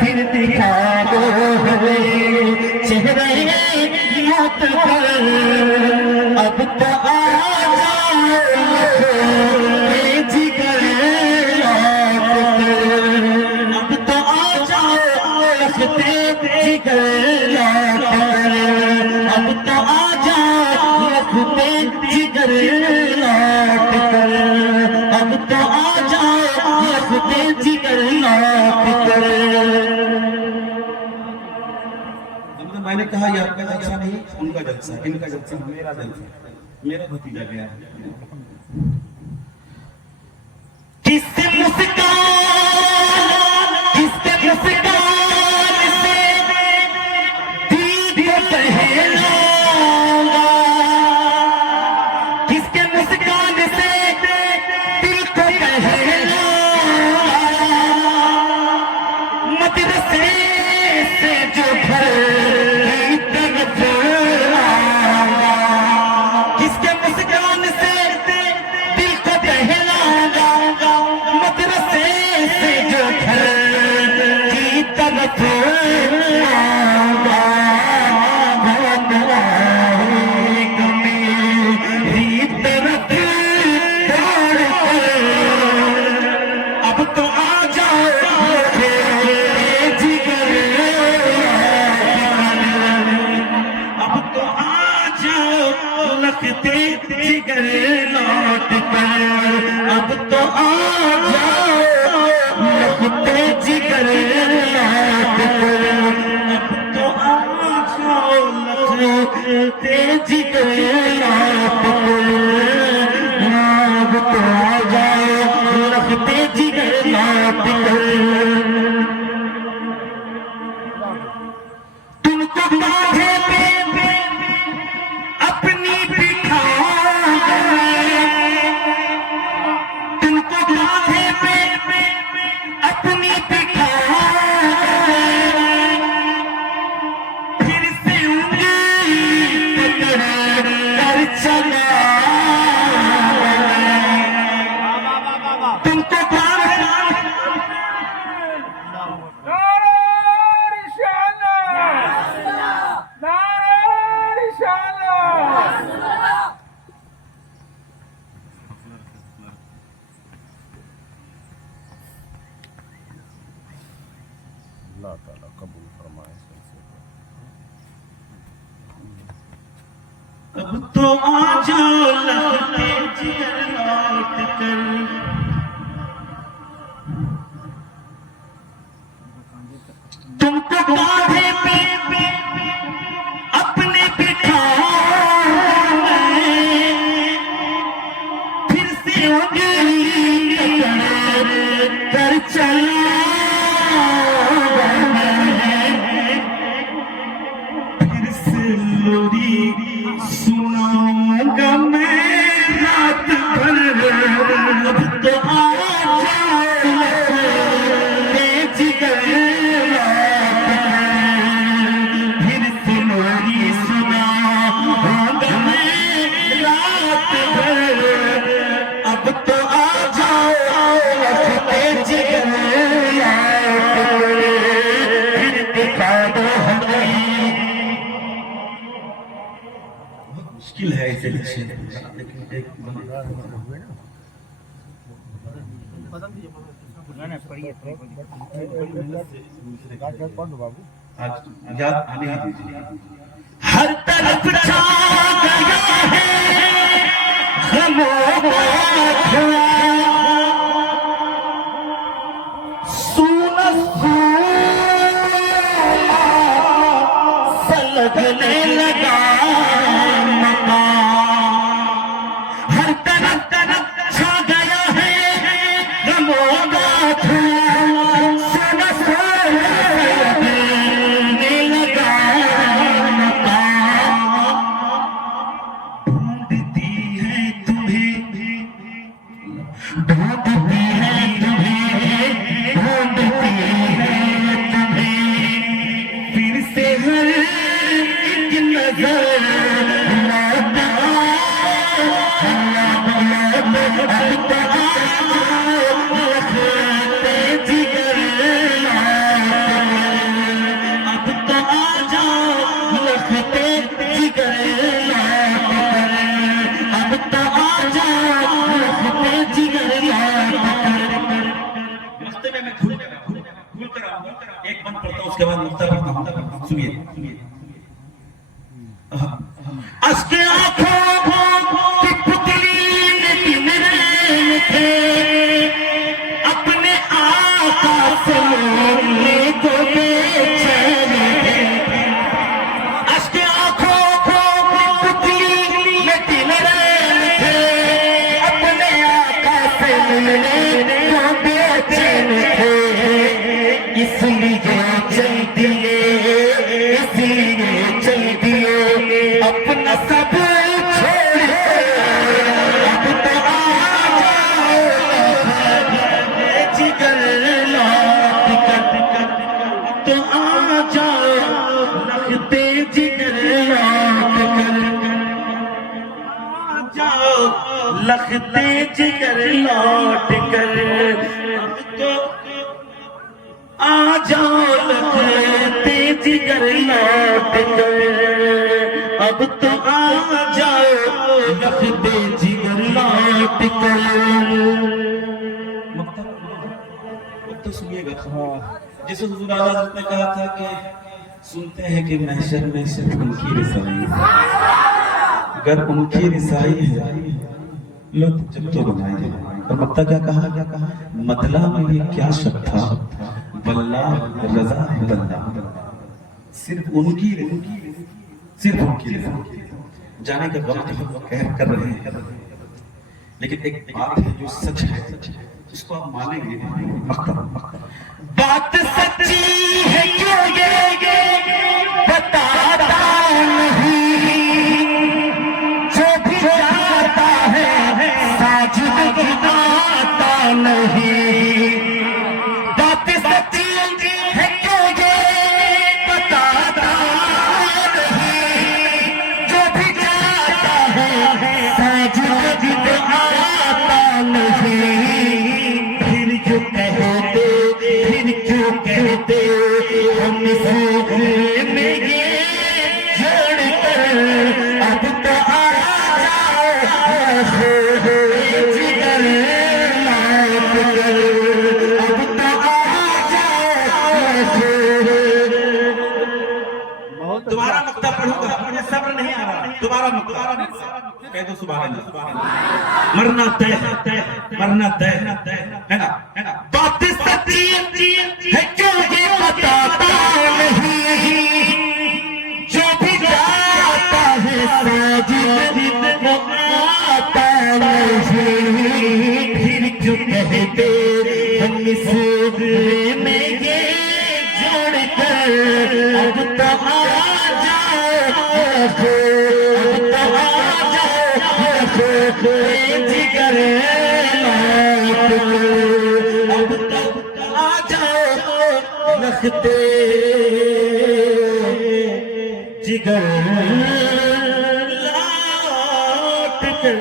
फिर दिखा दो चेहरे याद कर अब तो आ जिगर अब तो आ जाओ रखते जिगर अब तो आ जाओ रखते जिगर लौट कर अब तो आ जाओ रखते जिगर लौट कर। मैंने कहा ये आपका जलसा नहीं उनका जलसा, इनका जलसा मेरा जलसा, मेरा भतीजा गया है। किससे मुस्कान से दिल को बहलाऊंगा, किसके मुस्कान से दिल को बहलाऊंगा, मदरसे से जो घर जिगर लौट कर अब तो आ जाओ लगते जिगर लौट कर अब तो आ जाओ लगते जिगर लौट कर अब तो आ जाओ लगते जिगर लौट कर। तुमको कांधे पे अपनी अपनी दिखा फिर से उंगली पकड़ कर चला तुमको अल्लाह ताला कबूल फरमाए। अब तो आ जाओ लगते जिगर लौट कर तुमको कांधे पे अपने बिठा फिर से उंगली कर चला लोरी सुनाऊंगा मैं रात भर अब तो आ जाओ जिगर फिर से लोरी सुनाऊंगा मैं रात भर अब तो आ जाओ जिगर फिर दिखा दो हमें। मुश्किल है इसे लिखने लेकिन एक याद आने दीजिए। हर तरफ छा गया है सूना लगने लगा हर तरफ छा गया है गमोगा लगने लगा ढूंढती है तुम्हें ढूंढती है तुम्हें फिर से हर एक नजर लगता उसके बाद नुक्ता पढ़ता हूं, सुनिए। अश्क आँखों की पुतली में दिन रैन थे, अपने आका से मिलने को बेचैन थे। अश्क आँखों की पुतली में दिन रैन थे, अपने आका से मिलने को बेचैन थे। इसलिए चल दिए, इसलिए चल दिए अपना सब छोड़, अब तो आ जाओ जिगर लौट कर, तो आ जाओ लगते जिगर लौट कर, आ जाओ लगते जिगर लौट कर, अब तो आ जाओ लगते जिगर लौट कर, अब तो आ जाओ लगते जिगर लौट कर। तो सुनिएगा, जैसे हुजूर आला हज़रत ने कहा था कि सुनते हैं कि महशर में सिर्फ उनकी रिसाई है, अगर उनकी रिसाई है लो जब तो बनाए। और मक्ता क्या कहा, मतला में ये क्या शक था, वल्ला रजा बल्ला, सिर्फ उनकी रजा। जाने का वक्त हम कहर कर रहे हैं, लेकिन एक बात है जो सच है, उसको आप मानेंगे। बात सच्ची है क्यों ये बताता नहीं, जो भी जाता है साजिद गिनाता नहीं। बात सच्ची है क्यों ये बताता नहीं, जो भी जाता है साजिद गिनाता नहीं। फिर क्यों कहते हम से में ये छोड़ कर, अब तो आ जाओ जिगर लौट कर, अब तो आ जाओ। दोबारा मक्ता पढ़ूंगा, मुझे सब्र नहीं आ रहा, दोबारा कह दो सुभान अल्लाह। मरना तय है ना। बात सच्ची है क्यों ये बताता नहीं, जो भी जाता है साजिद आता नहीं। फिर क्यों कहते हम इस में ये जोड़ कर, अब तो आ जाओ, अब तो आ जाओ जिगर लौट कर, अब तो आ जाओ लगते जिगर लौट कर।